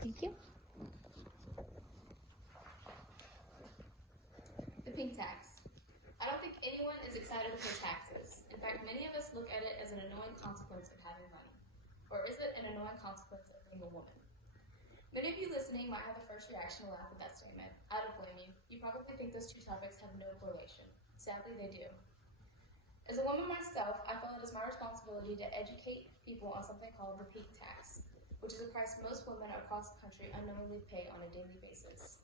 Thank you. The pink tax. I don't think anyone is excited to pay taxes. In fact, many of us look at it as an annoying consequence of having money. Or is it an annoying consequence of being a woman? Many of you listening might have a first reaction to laugh at that statement. I don't blame you. You probably think those two topics have no correlation. Sadly, they do. As a woman myself, I feel it is my responsibility to educate people on something called the pink tax, which is a price most women across the country unknowingly pay on a daily basis.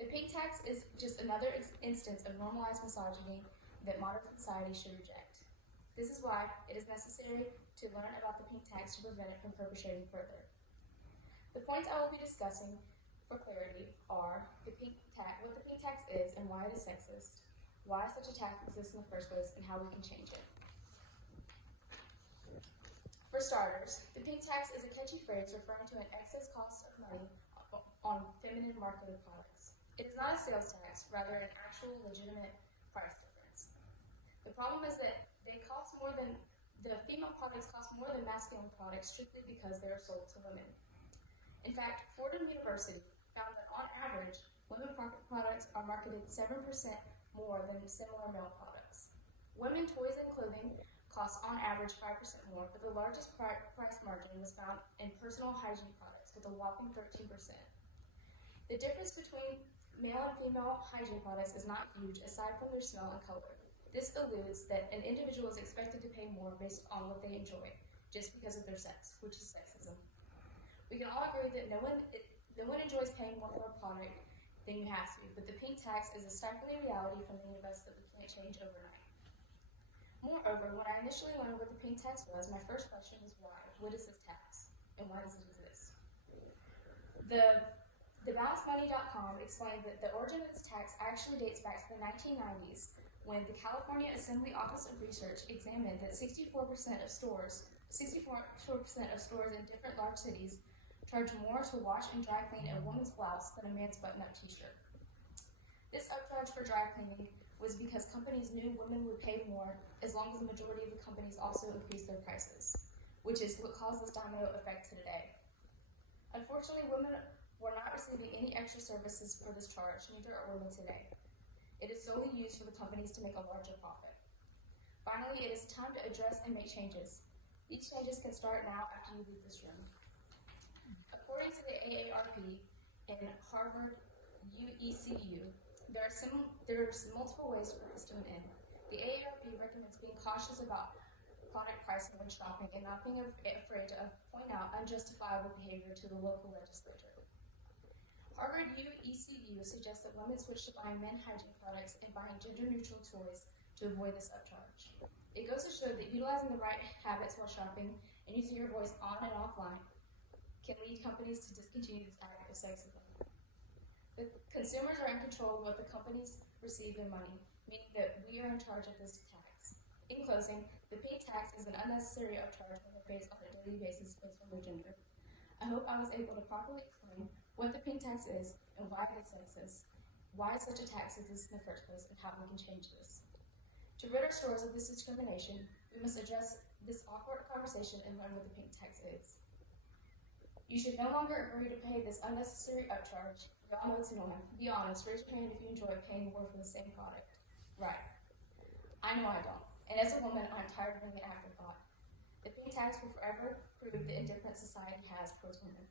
The pink tax is just another instance of normalized misogyny that modern society should reject. This is why it is necessary to learn about the pink tax to prevent it from perpetrating further. The points I will be discussing for clarity are what the pink tax is and why it is sexist, why such a tax exists in the first place, and how we can change it. For starters, the pink tax is a catchy phrase referring to an excess cost of money on feminine marketed products. It is not a sales tax, rather an actual legitimate price difference. The problem is that the female products cost more than masculine products strictly because they are sold to women. In fact, Fordham University found that on average, women products are marketed 7% more than similar male products. Women toys and clothing cost on average 5% more, but the largest price margin was found in personal hygiene products with a whopping 13%. The difference between male and female hygiene products is not huge aside from their smell and color. This alludes that an individual is expected to pay more based on what they enjoy, just because of their sex, which is sexism. We can all agree that no one enjoys paying more for a product than you have to, but the pink tax is a stifling reality for many of us that we can't change overnight. Moreover, when I initially learned what the pink tax was, my first question was why? What is this tax? And why does it exist? TheBalanceMoney.com explained that the origin of this tax actually dates back to the 1990s when the California Assembly Office of Research examined that 64% of stores in different large cities charge more to wash and dry clean a woman's blouse than a man's button-up t-shirt. This upcharge for dry cleaning was because companies knew women would pay more as long as the majority of the companies also increased their prices, which is what caused this domino effect to today. Unfortunately, women were not receiving any extra services for this charge, neither are women today. It is solely used for the companies to make a larger profit. Finally, it is time to address and make changes. These changes can start now after you leave this room. According to the AARP and Harvard UECU, there are multiple ways for this to an end. The AARP recommends being cautious about product pricing when shopping and not being afraid to point out unjustifiable behavior to the local legislature. Harvard UECU suggests that women switch to buying men hygiene products and buying gender-neutral toys to avoid this upcharge. It goes to show that utilizing the right habits while shopping and using your voice on and offline can lead companies to discontinue this act of sexism. The consumers are in control of what the companies receive in money, meaning that we are in charge of this tax. In closing, the pink tax is an unnecessary upcharge when they're based on a daily basis based on their gender. I hope I was able to properly explain what the pink tax is and why it is sexist, why such a tax exists in the first place, and how we can change this. To rid our stores of this discrimination, we must address this awkward conversation and learn what the pink tax is. You should no longer agree to pay this unnecessary upcharge. We all know it's annoying. Be honest, raise your hand if you enjoy paying more for the same product. Right. I know I don't. And as a woman, I'm tired of being an afterthought. The pink tax will forever prove the indifference society has towards women.